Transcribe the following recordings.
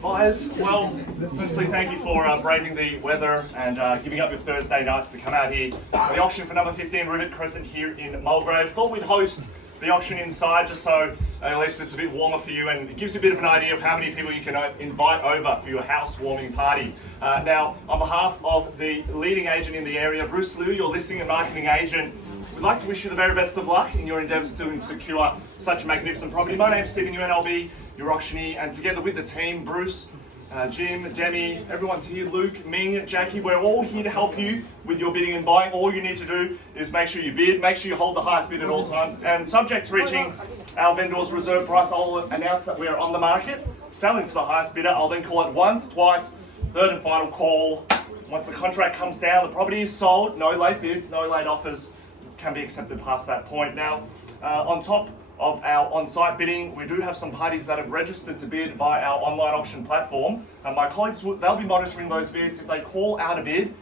Buyers, well, firstly, thank you for braving the weather and giving up your Thursday nights to come out here for the auction for number 15 Rivett Crescent here in Mulgrave. Thought we'd host the auction inside just so at least it's a bit warmer for you and it gives you a bit of an idea of how many people you can invite over for your housewarming party. Now, on behalf of the leading agent in the area, Bruce Liu, your listing and marketing agent, we'd like to wish you the very best of luck in your endeavours to secure such a magnificent property. My name's Stephen Yuen, I'll be your auctioneer, and together with the team, Bruce, Jim, Demi, everyone's here, Luke, Ming, Jackie, we're all here to help you with your bidding and buying. All you need to do is make sure you bid, make sure you hold the highest bid at all times, and subject to reaching our vendor's reserve price, I'll announce that we're on the market, selling to the highest bidder. I'll then call it once, twice, third and final call. Once the contract comes down, the property is sold, no late bids, no late offers can be accepted past that point. Now, on top of our on-site bidding, we do have some parties that have registered to bid via our online auction platform. My colleagues, they'll be monitoring those bids. If they call out a bid,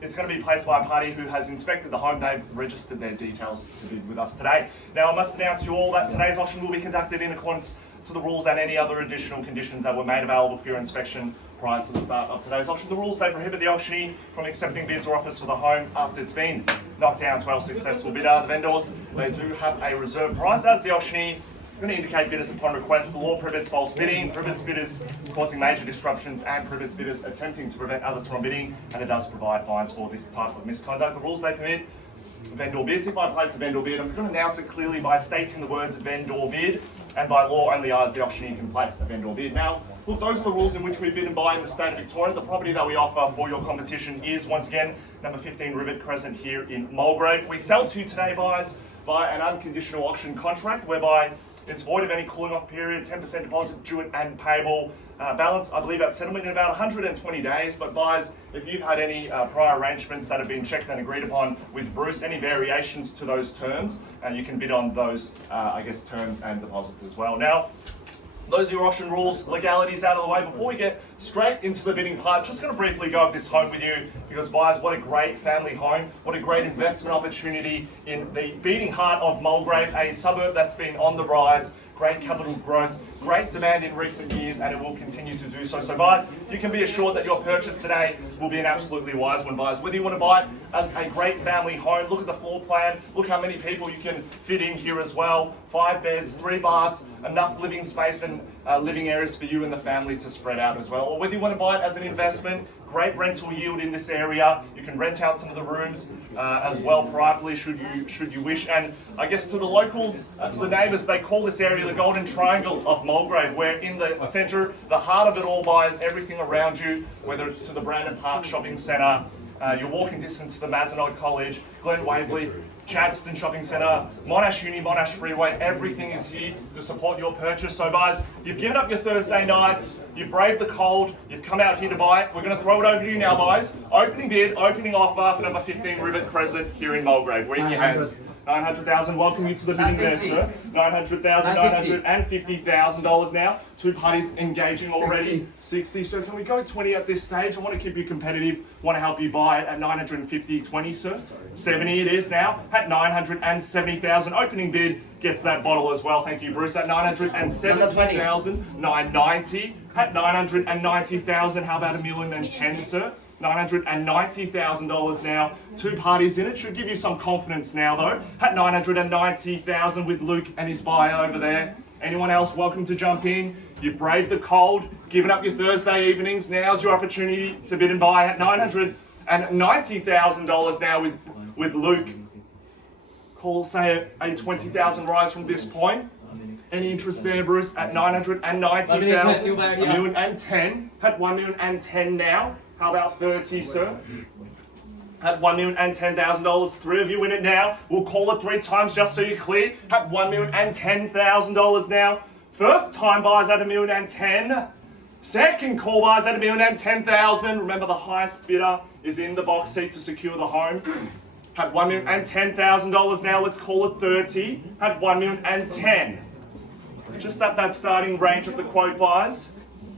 it's going to be placed by a party who has inspected the home. They've registered their details to bid with us today. Now, I must announce to you all that today's auction will be conducted in accordance to the rules and any other additional conditions that were made available for your inspection prior to the start of today's auction. The rules, they prohibit the auctioneer from accepting bids or offers for the home after it's been knocked down to our successful bidder. The vendors, they do have a reserve price. As the auctioneer, I'm going to indicate bidders upon request. The law prohibits false bidding, prohibits bidders causing major disruptions, and prohibits bidders attempting to prevent others from bidding, and it does provide fines for this type of misconduct. The rules, they permit vendor bids. If I place a vendor bid, I'm going to announce it clearly by stating the words vendor bid, and by law only I as the auctioneer can place a vendor bid. Now, look, those are the rules in which we bid and buy in the state of Victoria. The property that we offer for your competition is, once again, number 15 Rivett Crescent here in Mulgrave. We sell to you today, buyers, via an unconditional auction contract, whereby it's void of any cooling off period, 10% deposit due and payable balance, I believe, at settlement in about 120 days. But buyers, if you've had any prior arrangements that have been checked and agreed upon with Bruce, any variations to those terms, you can bid on those, terms and deposits as well. Now, those are your auction rules, legalities out of the way. Before we get straight into the bidding part, just going to briefly go over this home with you, because buyers, what a great family home, what a great investment opportunity in the beating heart of Mulgrave, a suburb that's been on the rise, great capital growth, great demand in recent years, and it will continue to do so. So buyers, you can be assured that your purchase today will be an absolutely wise one, buyers. Whether you want to buy it as a great family home, look at the floor plan, look how many people you can fit in here as well. 5 beds, 3 baths, enough living space and living areas for you and the family to spread out as well. Or whether you want to buy it as an investment, great rental yield in this area. You can rent out some of the rooms as well privately should you wish. And I guess to the locals, to the neighbours, they call this area the Golden Triangle of Mulgrave, where in the centre, the heart of it all, buyers, everything around you, whether it's to the Brandon Park Shopping Centre, your walking distance to the Mazenod College, Glen Waverley, Chadstone Shopping Centre, Monash Uni, Monash Freeway, everything is here to support your purchase. So buyers, you've given up your Thursday nights, you've braved the cold, you've come out here to buy it. We're going to throw it over to you now, buyers. Opening bid, opening offer for number 15 Rivett Crescent here in Mulgrave. We're in your hands. 900,000, welcome you to the bidding there, sir. 900,000, $950,000 now. 2 parties engaging already. 60, so can we go 20 at this stage? I want to keep you competitive, want to help you buy it at 950, 20, sir. 70 it is now, at 970,000. Opening bid gets that bottle as well, thank you, Bruce, at 970,000, 990, at 990,000, how about $1,010,000, sir? $990,000 now. 2 parties in it. Should give you some confidence now though. At 990,000 with Luke and his buyer over there. Anyone else welcome to jump in. You've braved the cold, given up your Thursday evenings. Now's your opportunity to bid and buy at $990,000 now with Luke. Call, say a 20,000 rise from this point. Any interest there, Bruce? At 990,000. $1,010,000. At $1,010,000 now. How about 30, sir? At $1,010,000, 3 of you in it now. We'll call it 3 times just so you're clear. At $1,010,000 now. First time buyers at $1,010,000. Second call buyers at $1,010,000. Remember, the highest bidder is in the box seat to secure the home. At $1,010,000 now. Let's call it 30. At $1,010,000. Just at that starting range of the quote buyers.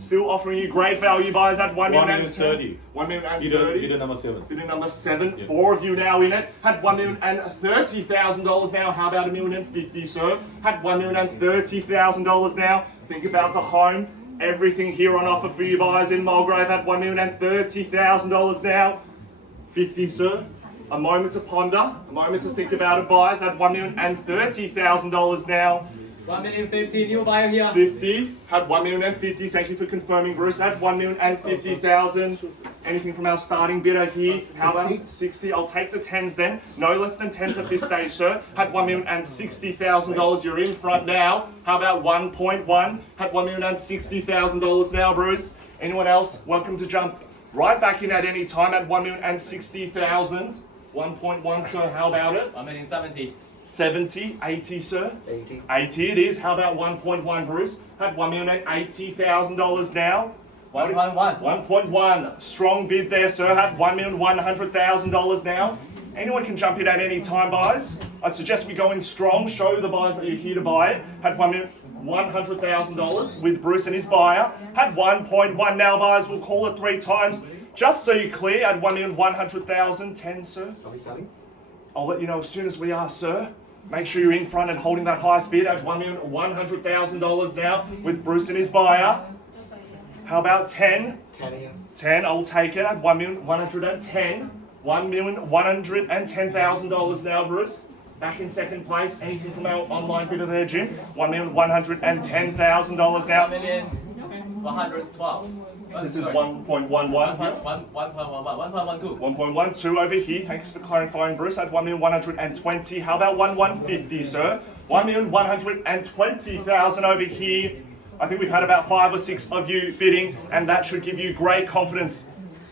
Still offering you great value, buyers at 1,030,000. 1,030,000. Bidder number 7. Bidder number 7. Yeah. 4 of you now in it. Had $1,030,000 now. How about $1,050,000, sir? Had $1,030,000 now. Think about the home. Everything here on offer for you buyers in Mulgrave at $1,030,000 now. 50, sir. A moment to ponder. A moment to think about it, buyers at $1,030,000 now. 1,050,000 new buyer here. 50, had 1,050,000. Thank you for confirming, Bruce. At 1,050,000. Anything from our starting bidder here? How about 60? I'll take the 10s then. No less than 10s at this stage, sir. Had $1,060,000. You're in front now. How about 1.1? Had $1,060,000 now, Bruce. Anyone else? Welcome to jump right back in at any time at $1,060,000. 1.1, sir. How about it? 1,070,000. 70, 80, sir. 80. 80 it is. How about 1.1, Bruce? Had $1,080,000 now. 1.1. 1.1. Strong bid there, sir. Had $1,100,000 now. Anyone can jump in at any time, buyers. I'd suggest we go in strong. Show the buyers that you're here to buy it. Had $100,000 with Bruce and his buyer. Had 1.1 now, buyers. We'll call it 3 times. Just so you're clear, at $1,100,000. 10, sir. Are we selling? I'll let you know as soon as we are, sir. Make sure you're in front and holding that highest bid at $1,100,000 now with Bruce and his buyer. How about 10? 10 again. 10, I'll take it at $1,110,000. $1,110,000 now, Bruce. Back in second place. Anything from our online bidder there, Jim? $1,110,000 now. 1,112. This is Sorry. 1.11. 1.12. 1.12 over here. Thanks for clarifying, Bruce. At 1,120,000. How about 1,150, sir? 1,120,000 over here. I think we've had about 5 or 6 of you bidding, and that should give you great confidence.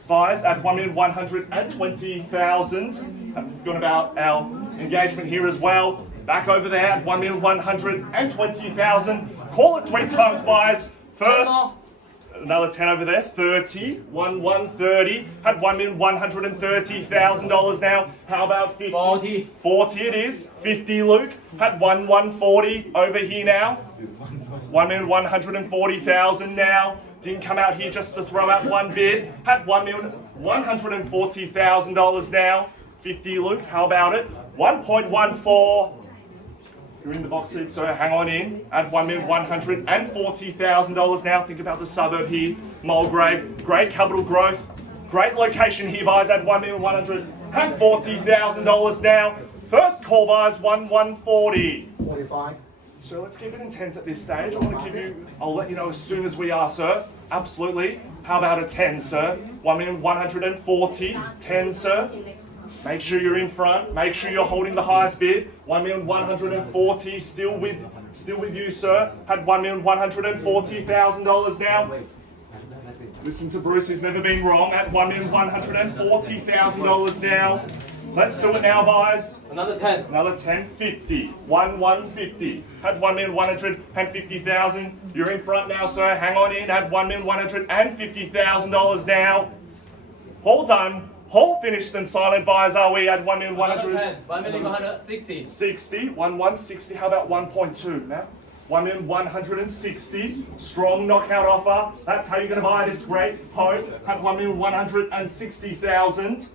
Buyers at 1,120,000. I've forgotten about our engagement here as well. Back over there at 1,120,000. Call it 3 times, buyers. First. Another 10 over there, 30, 1,130, had $1,130,000 now. How about 50? 40. 40 it is, 50 Luke, had 1,140 over here now. 1,140,000 now. Didn't come out here just to throw out one bid. Had $1,140,000 now. 50 Luke, how about it? 1.14. You're in the box seat, so hang on in at $1,140,000 now. Think about the suburb here, Mulgrave. Great capital growth. Great location here, buyers, at $1,140,000 now. First call, buyers, 1,140. 45. So let's keep it intense at this stage. I'll let you know as soon as we are, sir. Absolutely. How about a 10, sir? 1,140. 10, sir. Make sure you're in front. Make sure you're holding the highest bid. 1,140. Still with you, sir. Had $1,140,000 now. Listen to Bruce. He's never been wrong. At $1,140,000 now. Let's do it now, buyers. Another 10. Another 10, 50. 1,150. Had $1,150,000. You're in front now, sir. Hang on in. Had $1,150,000 now. All done. All finished and silent, buyers are we at 1,100? 1,160. 60. 1,160. How about 1.2 now? 1,160. Strong knockout offer. That's how you're going to buy this great home. At 1,160,000.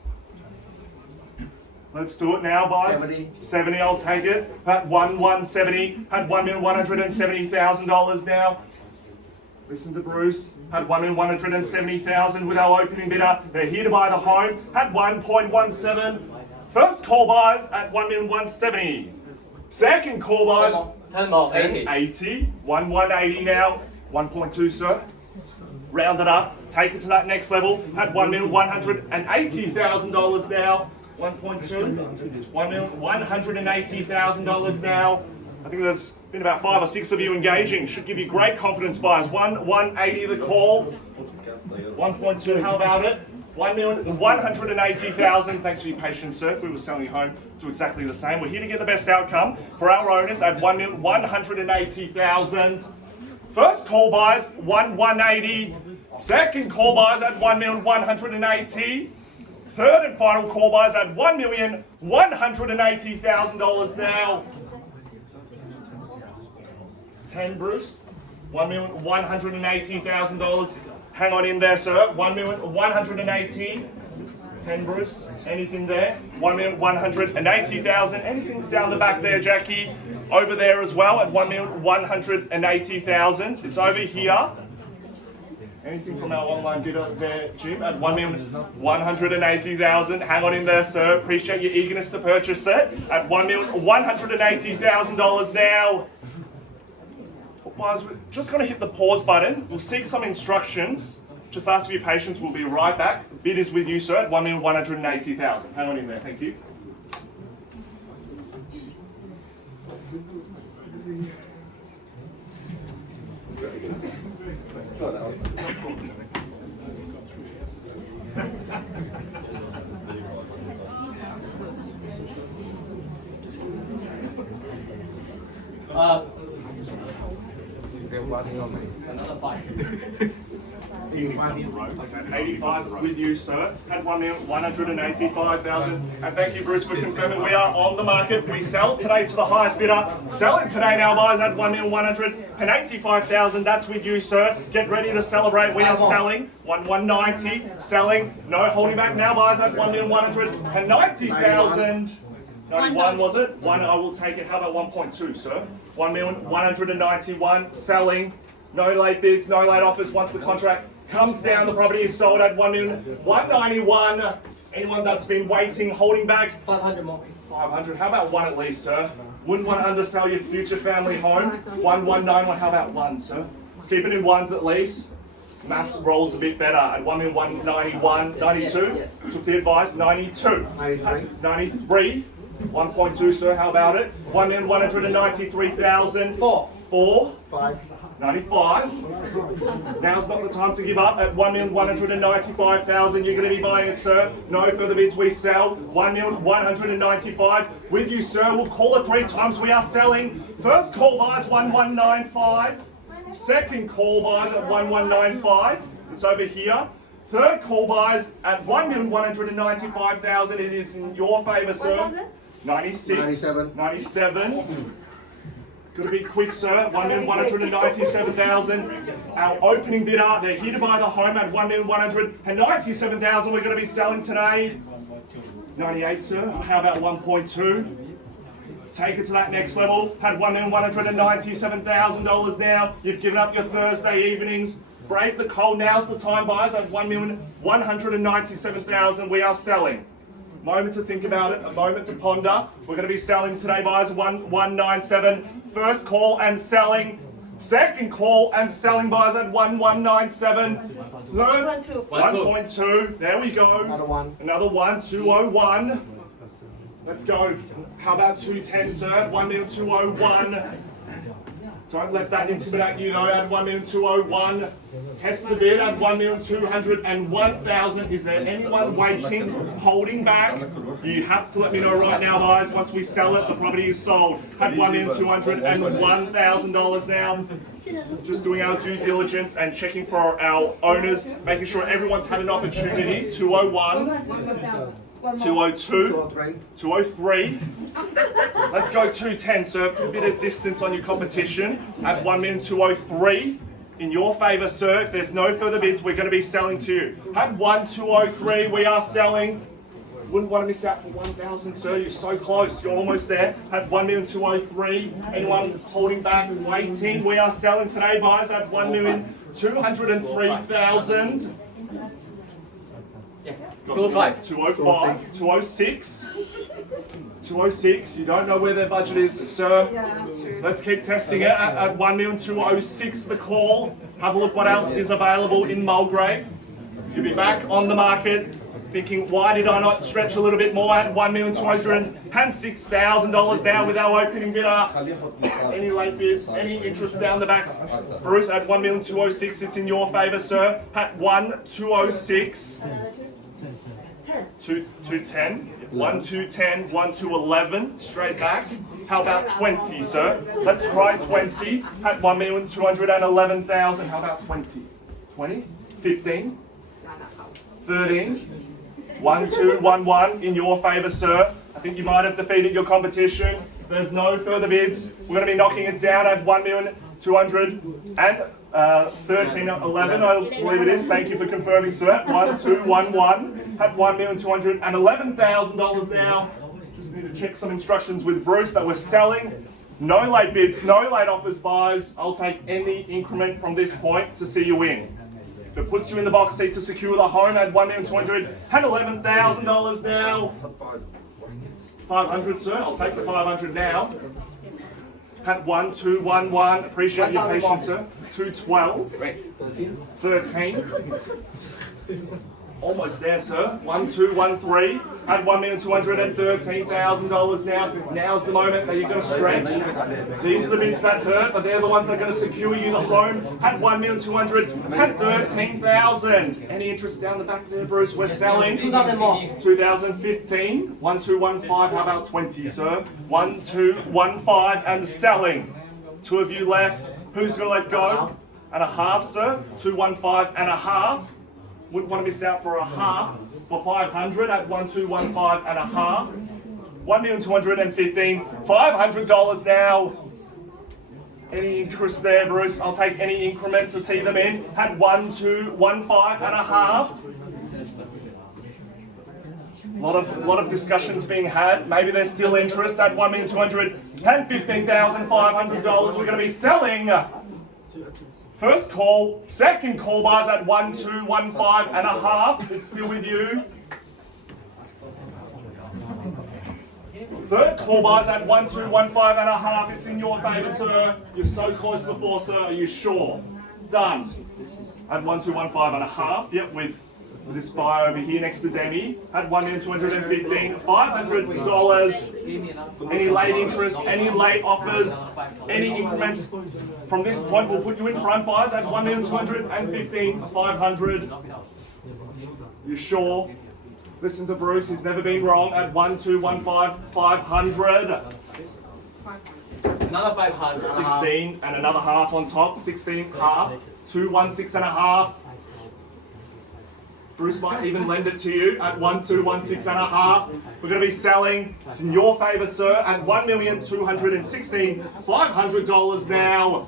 Let's do it now, buyers. 70. 70, I'll take it. At 1,170. At $1,170,000 now. Listen to Bruce. Had $1,170,000 with our opening bidder. They're here to buy the home. Had 1.17. First call buyers at 1,170. Second call buyers. 10 more. 80. 80. 1,180 now. 1.2, sir. Round it up. Take it to that next level. Had $1,180,000 now. 1.2. $1,180,000 now. I think there's been about 5 or 6 of you engaging. Should give you great confidence, buyers. 1,180 the call. 1.2, how about it? 1,180,000. Thanks for your patience, sir. If we were selling your home, do exactly the same. We're here to get the best outcome for our owners at 1,180,000. First call buyers, 1,180. Second call buyers at 1,180. Third and final call buyers at $1,180,000 now. 10, Bruce. $1,180,000. Hang on in there, sir. $1,180,000. 10, Bruce. Anything there? $1,180,000. Anything down the back there, Jackie? Over there as well at $1,180,000. It's over here. Anything from our online bidder there, Jim? At $1,180,000. Hang on in there, sir. Appreciate your eagerness to purchase it. At $1,180,000 now. Guys, we're just going to hit the pause button. We'll seek some instructions. Just ask for your patience. We'll be right back. Bid is with you, sir, at $1,180,000. Hang on in there. Thank you. Another 5. 85 with you, sir, at $1,185,000. And thank you, Bruce, for confirming we are on the market. We sell today to the highest bidder. Selling today now, guys, at $1,185,000. That's with you, sir. Get ready to celebrate. We are selling $1,190. Selling, no holding back now, guys, at $1,190,000. 91 was it? One, I will take it. How about 1.2, sir? $1,191. Selling. No late bids, no late offers. Once the contract comes down, the property is sold at $1,191,000. Anyone that's been waiting, holding back? 500 more. 500. How about one at least, sir? Wouldn't want to undersell your future family home. 1,191. How about one, sir? Let's keep it in ones at least. Maths rolls a bit better at $1,191,000. 92. Yes. Took the advice. 92. 93. 1.2, sir. How about it? $1,193,000. 4. 4. 5. 95. Now's not the time to give up. At $1,195,000, you're going to be buying it, sir. No further bids. We sell $1,195,000 with you, sir. We'll call it 3 times. We are selling. First call buys $1,195. Second call buys at $1,195. It's over here. Third call buys at $1,195,000. It is in your favour, sir. 96. 97. Gotta be quick, sir. $1,197,000. Our opening bidder, they're here to buy the home at $1,197,000. We're gonna be selling today. 98, sir. How about 1.2? Take it to that next level. Had $1,197,000 now. You've given up your Thursday evenings. Brave the cold. Now's the time, buyers. At $1,197,000. We are selling. Moment to think about it, a moment to ponder. We're going to be selling today, buyers, 1,197. First call and selling. Second call and selling, buyers, at 1,197. Third, 1.2. There we go. Another one. Another one, 201. Let's go. How about 210, sir? 1,201. Don't let that intimidate you, though. At 1,201. Test the bid at 1,201,000. Is there anyone waiting, holding back? You have to let me know right now, guys. Once we sell it, the property is sold. At $1,201,000 now. Just doing our due diligence and checking for our owners, making sure everyone's had an opportunity. 201. 202, 203. Let's go 210, sir. A bit of distance on your competition at 1,203. In your favour, sir. If there's no further bids, we're going to be selling to you. At 1,203, we are selling. Wouldn't want to miss out for 1,000, sir. You're so close. You're almost there. At 1,203. Anyone holding back, waiting? We are selling today, guys, at 1,203,000. 205. 205, 206, 206. You don't know where their budget is, sir. Yeah, true. Let's keep testing it at 1,206 the call. Have a look what else is available in Mulgrave. You'll be back on the market thinking, why did I not stretch a little bit more at $1,206,000 down with our opening bidder? Any late bids, any interest down the back? Bruce, at 1,206, it's in your favour, sir. At 1,206. 210, 1,210, 1,211, straight back. How about 20, sir? Let's try 20 at 1,211,000. How about 20? 20, 15, 13, 1, 2, 1, 1 in your favour, sir. I think you might have defeated your competition. If there's no further bids, we're going to be knocking it down at 1311, I believe it is. Thank you for confirming, sir. 1211 at $1,211,000 now. Just need to check some instructions with Bruce that we're selling. No late bids, no late offers, buys. I'll take any increment from this point to see you win. If it puts you in the box seat to secure the home at $1,211,000 now. 500, sir. I'll take the 500 now. At 1211. Appreciate your patience, sir. 212. 13. Almost there, sir. 1213 at $1,213,000 now. Now's the moment that you're going to stretch. These are the bids that hurt, but they're the ones that are going to secure you the home at $1,213,000. Any interest down the back there, Bruce? We're selling 2015. 1215. How about 20, sir? 1215 and selling. Two of you left. Who's going to let go? And a half, sir. 215 and a half. Wouldn't want to miss out for a half for 500 at 1215 and a half. $1,215,000. $500 now. Any interest there, Bruce? I'll take any increment to see them in at 1215 and a half. A lot of discussions being had. Maybe there's still interest at $1,215,500. We're going to be selling. First call, second call buys at 1215 and a half. It's still with you. Third call buys at 1215 and a half. It's in your favour, sir. You're so close before, sir. Are you sure? Done. At 1215 and a half. Yep, with this buyer over here next to Demi at $1,215,000. $500. Any late interest, any late offers, any increments from this point will put you in front, buyers at $1,215,000. $500. You sure? Listen to Bruce, he's never been wrong at 1215. $500. Another 500. 16 and another half on top. 16 half. 216 and a half. Bruce might even lend it to you at 1216 and a half. We're going to be selling. It's in your favour, sir, at $1,216,000. $500 now.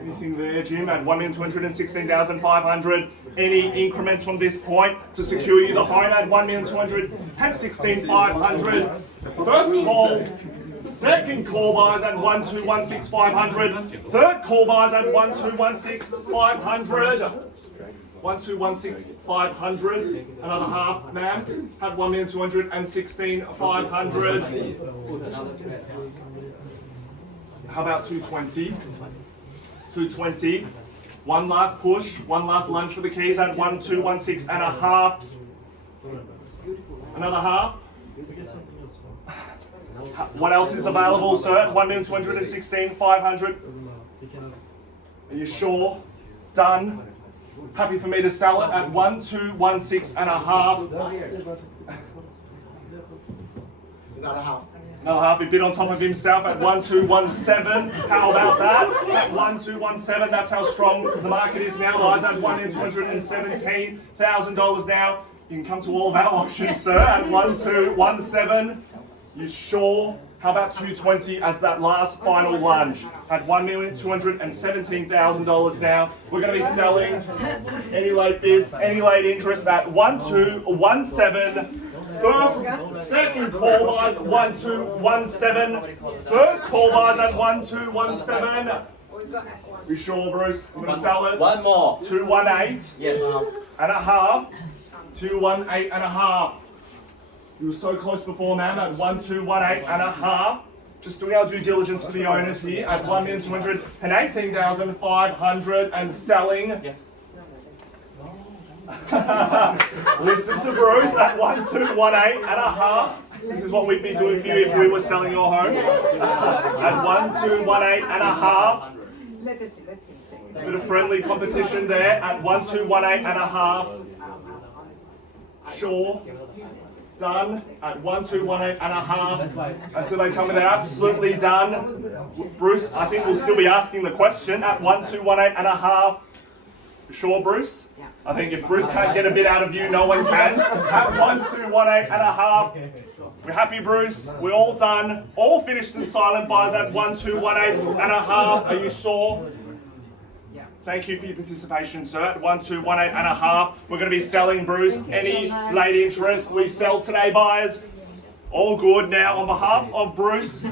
Anything there, Jim? At $1,216,500. Any increments from this point to secure you the home at $1,216,500. First call. Second call buys at 1216,500. Third call buys at 1216,500. 1216,500. Another half, ma'am. At 1,216,500. How about 220? 220. One last push, one last lunge for the keys at 1216 and a half. Another half. What else is available, sir? 1,216,500. Are you sure? Done. Happy for me to sell it at 1216 and a half. Not a half. Another half, he bid on top of himself at 1217. How about that? At 1217, that's how strong the market is now. Guys, at $1,217,000 now. You can come to all of our auctions, sir, at 1217. You sure? How about 220 as that last final lunge? At $1,217,000 now. We're going to be selling. Any late bids, any late interest at 1217. First, second call buys 1217. Third call buys at 1217. You sure, Bruce? I'm going to sell it. One more. 218. Yes. And a half. 218 and a half. You were so close before, ma'am, at 1218 and a half. Just doing our due diligence for the owners here at 1,218,500 and selling. Yeah. Listen to Bruce at 1218 and a half. This is what we'd be doing for you if we were selling your home. At 1218 and a half. A bit of friendly competition there at 1218 and a half. Sure. Done at 1218 and a half until they tell me they're absolutely done. Bruce, I think we'll still be asking the question at 1218 and a half. Sure, Bruce? I think if Bruce can't get a bit out of you, no one can. At 1218 and a half. We're happy, Bruce. We're all done. All finished and silent. Buyers at 1218.5. Are you sure? Thank you for your participation, sir. At 1218.5. We're going to be selling, Bruce. Any late interest? We sell today, buyers. All good. Now, on behalf of Bruce,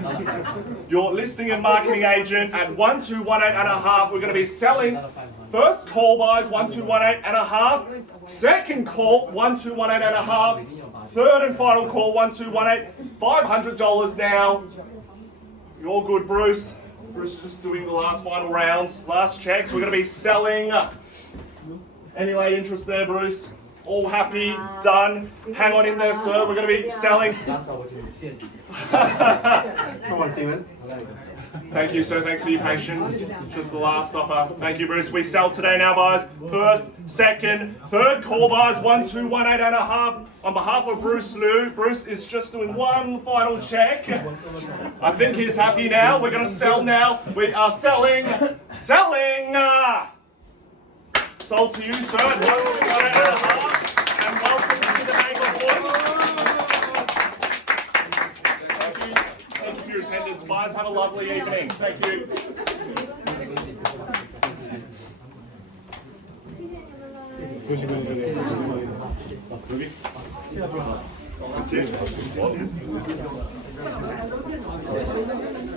your listing and marketing agent, at 1218.5, we're going to be selling. First call, buyers, 1218.5. Second call, 1218.5. Third and final call, 1218. $500 now. You're all good, Bruce. Bruce is just doing the last final rounds, last checks. We're going to be selling. Any late interest there, Bruce? All happy, done. Hang on in there, sir. We're going to be selling. Come on, Stephen. Thank you, sir. Thanks for your patience. Just the last offer. Thank you, Bruce. We sell today now, guys. First, second, third call, guys. 1218.5. On behalf of Bruce Liu, Bruce is just doing one final check. I think he's happy now. We're going to sell now. We are selling. Sold to you, sir. 1218.5. And welcome to the neighborhood. Thank you for your attendance, guys. Have a lovely evening. Thank you. That's it.